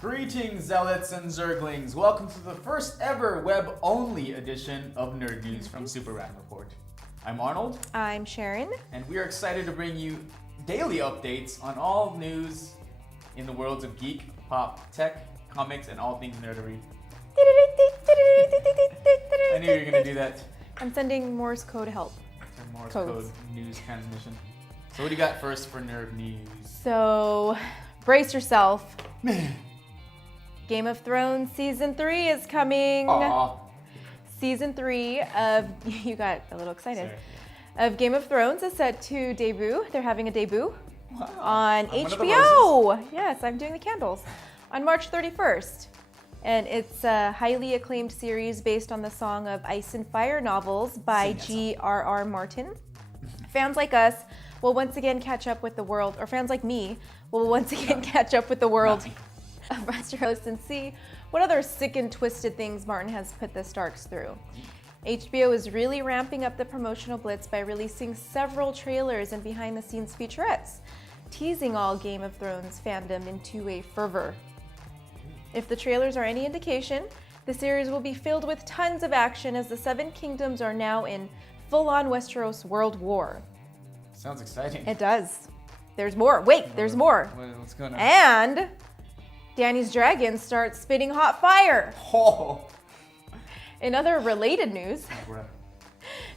Greetings, zealots and zerglings. Welcome to the first ever web-only edition of Nerd News from Super Rat Report. I'm Arnold. I'm Sharon. And we are excited to bring you daily updates on all news in the worlds of geek, pop, tech, comics, and all things nerdery. I knew you were going to do that. I'm sending Morse code help. Morse code news transmission. So what do you got first for nerd news? So, brace yourself. Game of Thrones Season 3 is coming. Aww. Season 3 of, you got a little excited, of Game of Thrones is set to debut. They're having a debut on HBO. Yes, I'm doing the candles. On March 31st. And it's a highly acclaimed series based on the Song of Ice and Fire novels by G.R.R. Martin. Fans like us will once again catch up with the world, or fans like me will once again catch up with the world of Westeros and see what other sick and twisted things Martin has put the Starks through. HBO is really ramping up the promotional blitz by releasing several trailers and behind-the-scenes featurettes, teasing all Game of Thrones fandom into a fervor. If the trailers are any indication, the series will be filled with tons of action as the Seven Kingdoms are now in full-on Westeros world war. Sounds exciting. It does. There's more. Wait, there's more. What's going on? And Dany's dragon starts spitting hot fire. Oh. In other related news,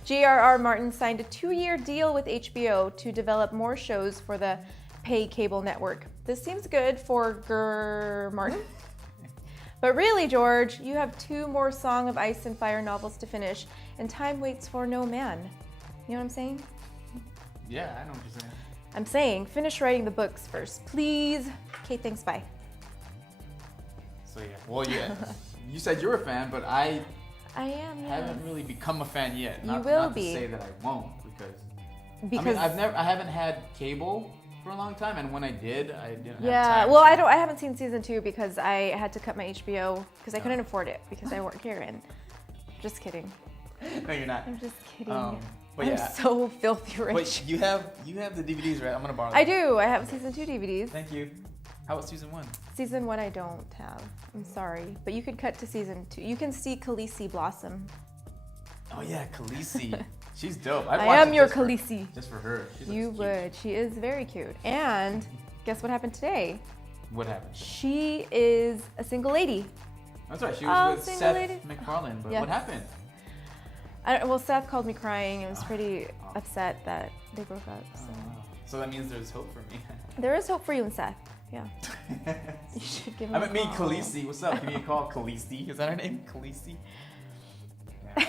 G.R.R. Martin signed a 2-year deal with HBO to develop more shows for the pay cable network. This seems good for Martin. But really, George, you have 2 more Song of Ice and Fire novels to finish, and time waits for no man. You know what I'm saying? Yeah, I know what you're saying. I'm saying, finish writing the books first, please. Okay, thanks, bye. So yeah, well, yeah, you said you're a fan, but I am, haven't really become a fan yet. You will be. Not to say that I won't, because I mean, I haven't had cable for a long time, and when I did, I didn't have time. Yeah, well, I haven't seen season 2 because I had to cut my HBO because I couldn't afford it because I work here. And just kidding. No, you're not. I'm just kidding. But I'm yeah. so filthy rich. Wait, you have the DVDs, right? I'm gonna borrow them. I do. I have season 2 DVDs. Thank you. How about season 1? Season 1 I don't have. I'm sorry, but you could cut to season 2. You can see Khaleesi blossom. Oh yeah, Khaleesi. She's dope. I am your Khaleesi. Just for her. You would. She is very cute. And guess what happened today? What happened? She is a single lady. That's right. She was with Seth lady. MacFarlane. But Yes. what happened? Well, Seth called me crying and was pretty upset that they broke up. So that means there's hope for me. There is hope for you and Seth. Yeah. You should give him a me, call. Khaleesi. What's up? Give me a call, Khaleesi. Is that her name? Khaleesi? Yeah.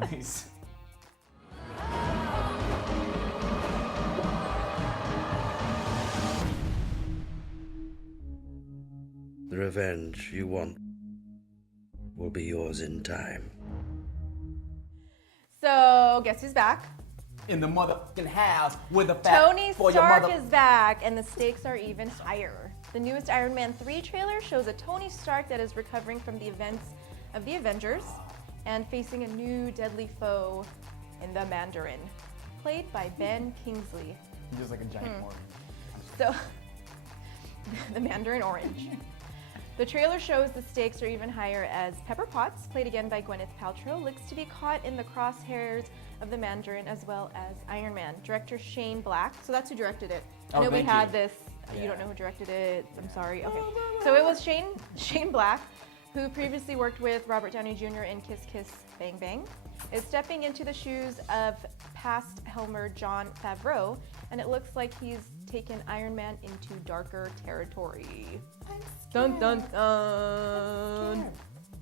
Anyways. The revenge you want will be yours in time. So, guess who's back? In the motherfucking house with a fat Tony for your Stark mother. is back, and the stakes are even higher. The newest Iron Man 3 trailer shows a Tony Stark that is recovering from the events of the Avengers and facing a new deadly foe in the Mandarin, played by Ben Kingsley. He's just like a giant organ. So, the Mandarin Orange. The trailer shows the stakes are even higher as Pepper Potts, played again by Gwyneth Paltrow, looks to be caught in the crosshairs of the Mandarin as well as Iron Man. Director Shane Black, so that's who directed it. I know we had this, you don't know who directed it, I'm sorry. Okay, so it was Shane Black, who previously worked with Robert Downey Jr. in Kiss Kiss Bang Bang, is stepping into the shoes of past helmer Jon Favreau, and it looks like he's taken Iron Man into darker territory. Dun dun dun.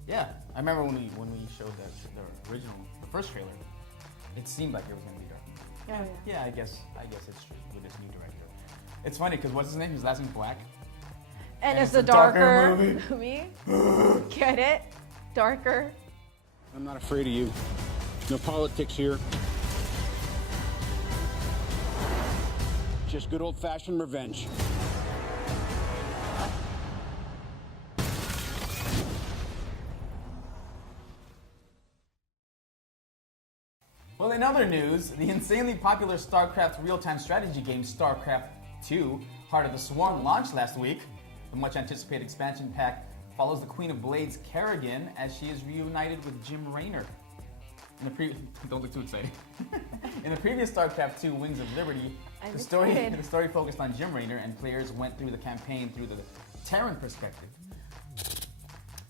Yeah, I remember when we showed the original, the first trailer, it seemed like it was gonna be dark. Oh, Yeah, I guess it's true with this new director. It's funny because what's his name? His last name's Black. And it's a darker movie. Get it? Darker. I'm not afraid of you. No politics here. Just good old-fashioned revenge. Well, in other news, the insanely popular Starcraft real-time strategy game StarCraft 2, Heart of the Swarm, launched last week. The much anticipated expansion pack follows the Queen of Blades, Kerrigan, as she is reunited with Jim Raynor. Don't look too excited. In the previous Starcraft 2 Wings of Liberty, the story focused on Jim Raynor, and players went through the campaign through the Terran perspective.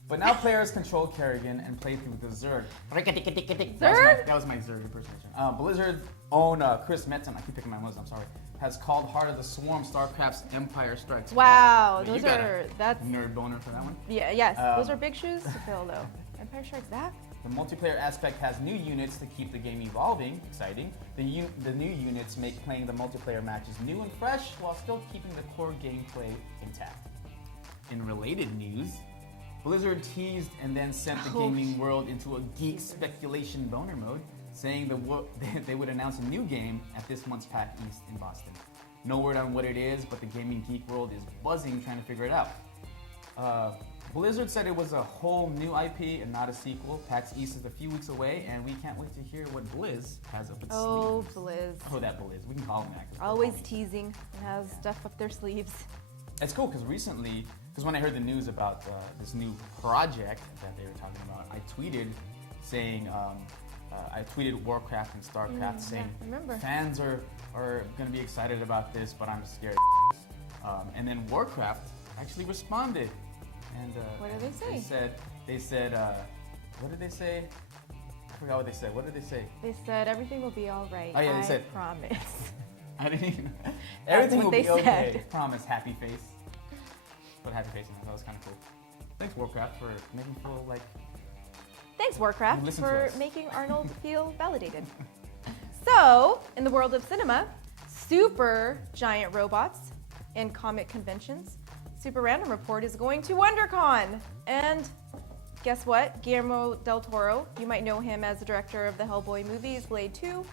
But now players control Kerrigan and play through the Zerg. That was my Zerg impersonation. Blizzard's own Chris Metzen, I keep picking my nose, I'm sorry, has called Heart of the Swarm Starcraft's Empire Strikes Back. Wow, That's nerd boner for that one. Yeah, yes, those are big shoes to fill though. Empire Strikes Back. The multiplayer aspect has new units to keep the game evolving, exciting. The new units make playing the multiplayer matches new and fresh while still keeping the core gameplay intact. In related news, Blizzard teased and then sent the gaming world into a geek speculation boner mode, saying they would announce a new game at this month's PAX East in Boston. No word on what it is, but the gaming geek world is buzzing trying to figure it out. Blizzard said it was a whole new IP and not a sequel. PAX East is a few weeks away, and we can't wait to hear what Blizz has up its sleeves. Blizz. Oh, that Blizz. We can call him that. Always teasing and has stuff up their sleeves. It's cool because recently, when I heard the news about this new project that they were talking about, I tweeted saying, I tweeted Warcraft and Starcraft saying, fans are going to be excited about this, but I'm scared. And then Warcraft actually responded. And what did they say? They said, what did they say? I forgot what they said. What did they say? They said everything will be all right. Oh yeah, they I said. Promise. I didn't even. Everything will be okay. Said. Promise. Happy face. Put happy face in that. That was kind of cool. Thanks Warcraft for making me feel like. Thanks Warcraft for making Arnold feel validated. So, in the world of cinema, super giant robots and comic conventions. Super Random Report is going to WonderCon. And guess what? Guillermo del Toro, you might know him as the director of the Hellboy movies, Blade 2,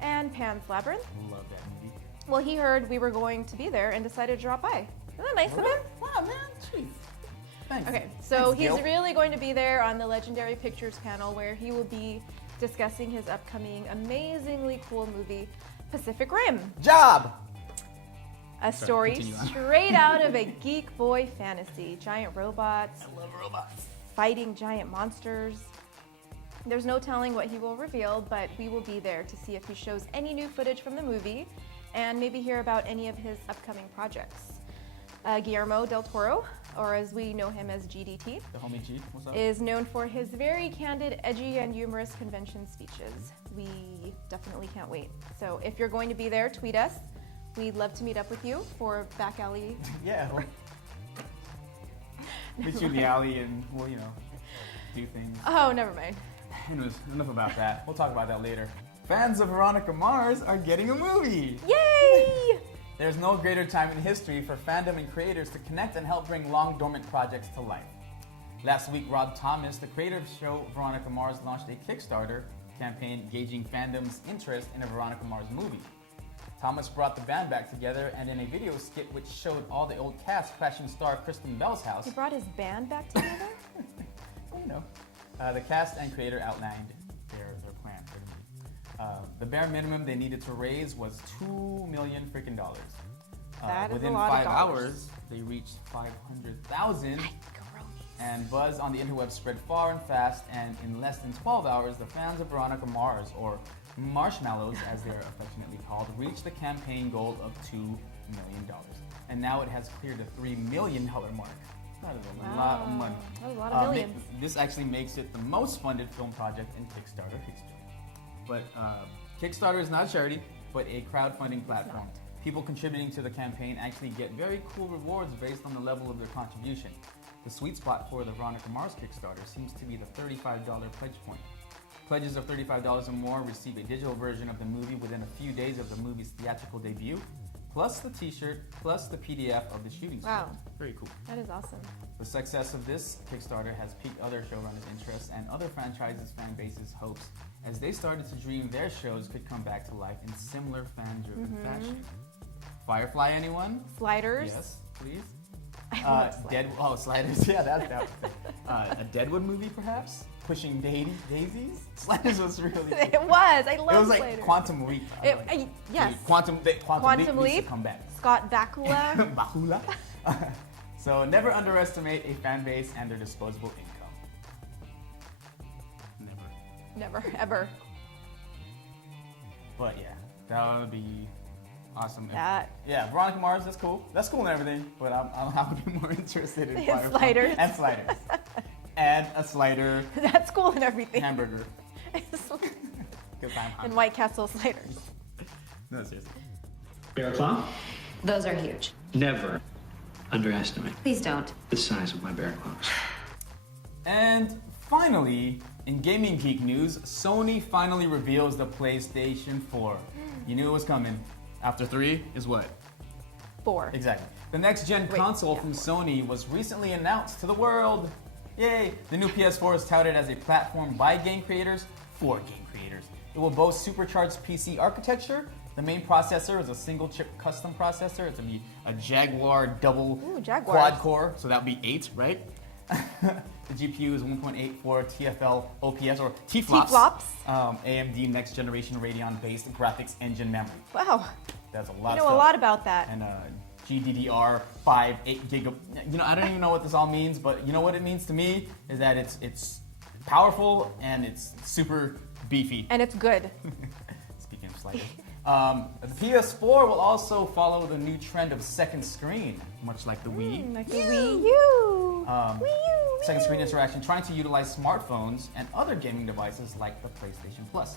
and Pan's Labyrinth. Love that movie. Well, he heard we were going to be there and decided to drop by. Isn't that nice of him? Wow, man. Jeez. Thanks. Okay, so Thanks, he's really going to be there on the Legendary Pictures panel where he will be discussing his upcoming amazingly cool movie, Pacific Rim. Job! A story straight out of a geek boy fantasy. Giant robots. I love robots. Fighting giant monsters. There's no telling what he will reveal, but we will be there to see if he shows any new footage from the movie and maybe hear about any of his upcoming projects. Guillermo del Toro, or as we know him as GDT, the homie G, what's up? Is known for his very candid, edgy, and humorous convention speeches. We definitely can't wait. So if you're going to be there, tweet us. We'd love to meet up with you for back alley. Yeah. Meet you in the alley and we'll, do things. Oh, never mind. Anyways, enough about that. We'll talk about that later. Fans of Veronica Mars are getting a movie. Yay! There's no greater time in history for fandom and creators to connect and help bring long dormant projects to life. Last week, Rob Thomas, the creator of the show Veronica Mars, launched a Kickstarter campaign gauging fandom's interest in a Veronica Mars movie. Thomas brought the band back together, and in a video skit which showed all the old cast crashing star Kristen Bell's house. He brought his band back together? Well, the cast and creator outlined their plan for the movie. The bare minimum they needed to raise was $2 million freaking dollars. That is within a lot 5 of dollars. hours, they reached 500,000. And buzz on the interweb spread far and fast, and in less than 12 hours, the fans of Veronica Mars, or Marshmallows as they are affectionately called, reached the campaign goal of $2 million. And now it has cleared the $3 million mark. That is a lot of money. That was a lot of millions. This actually makes it the most funded film project in Kickstarter history. But Kickstarter is not a charity, but a crowdfunding platform. People contributing to the campaign actually get very cool rewards based on the level of their contribution. The sweet spot for the Veronica Mars Kickstarter seems to be the $35 pledge point. Pledges of $35 or more receive a digital version of the movie within a few days of the movie's theatrical debut, plus the t-shirt, plus the PDF of the shooting script. Wow. Very cool. That is awesome. The success of this Kickstarter has piqued other showrunners' interests and other franchises' fan bases' hopes as they started to dream their shows could come back to life in similar fan-driven fashion. Firefly, anyone? Sliders? Yes, please. Sliders. Sliders. Yeah, that a Deadwood movie, perhaps? Pushing Daisies? Sliders was really cool. It was. I love Sliders. It was like Quantum Leap. Yes. Quantum Leap Leap. needs to come back. Scott Bakula. Bahula. So never underestimate a fan base and their disposable income. Never, ever. But yeah, that would be awesome. That. Yeah, Veronica Mars, that's cool. That's cool and everything, but I would be more interested in And sliders. And sliders. And a slider That's cool and everything. hamburger. Because I'm And hungry. White Castle sliders. No, seriously. Bear claw? Those are huge. Never underestimate Please don't. the size of my bear claws. And finally, in Gaming Geek news, Sony finally reveals the PlayStation 4. You knew it was coming. After 3 is what? 4. Exactly. The next-gen console from Sony was recently announced to the world. Yay! The new PS4 is touted as a platform by game creators for game creators. It will boast supercharged PC architecture. The main processor is a single-chip custom processor. It's going to be a Jaguar double quad-core, so that would be 8, right? The GPU is 1.84 TFL OPS, or TFLOPS. AMD next-generation Radeon-based graphics engine memory. Wow. That's a lot You of know stuff. a lot about that. And GDDR5, 8 gig. I don't even know what this all means, but you know what it means to me is that it's powerful and it's super beefy. And it's good. Speaking of sliders. The PS4 will also follow the new trend of second screen, much like the Wii. Like the Wii U. Wii U. Second screen interaction, trying to utilize smartphones and other gaming devices like the PlayStation Plus.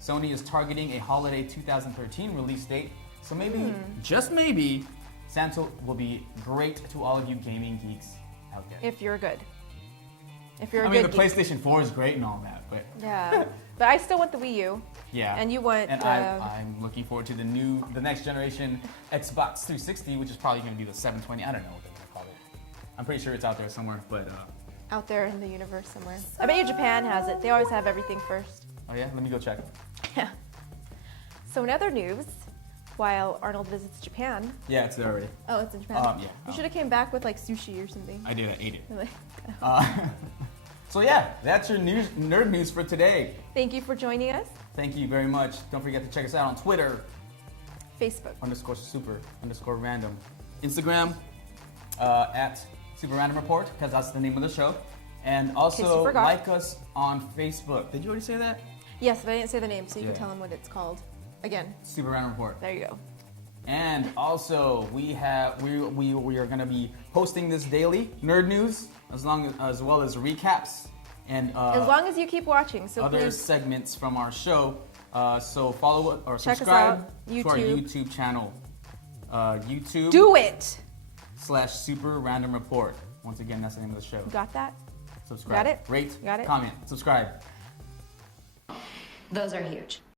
Sony is targeting a holiday 2013 release date, so maybe, just maybe, Santa will be great to all of you gaming geeks out there. If you're good. If you're a I mean, good the geek. PlayStation 4 is great and all that, but Yeah. But I still want the Wii U. yeah. And you want And I'm looking forward to the next generation Xbox 360, which is probably going to be the 720. I don't know what they're going to call it. I'm pretty sure it's out there somewhere, but out there in the universe somewhere. I bet you Japan has it. They always have everything first. oh yeah, let me go check. Yeah. So in other news, while Arnold visits Japan. Yeah, it's there already. Oh, it's in Japan. Yeah. You should have came back with like sushi or something. I did. I ate it. Like, So yeah, that's your nerd news for today. thank you for joining us. Thank you very much. Don't forget to check us out on Twitter, Facebook. _super_random. Instagram, at Super Random Report, because that's the name of the show. And also forgot. like us on Facebook. Did you already say that? Yes, but I didn't say the name, so you Yeah. can tell them what it's called. Again, Super Random Report. there you go. And also we are going to be posting this daily nerd news, as well as recaps and As long as you keep watching, so other please segments from our show. So follow or Check us subscribe out, to our YouTube. YouTube channel. YouTube do it. /Super Random Report. Once again, that's the name of the show. You got that? Subscribe. Got it? Rate. Got it? Comment. Subscribe. Those are huge.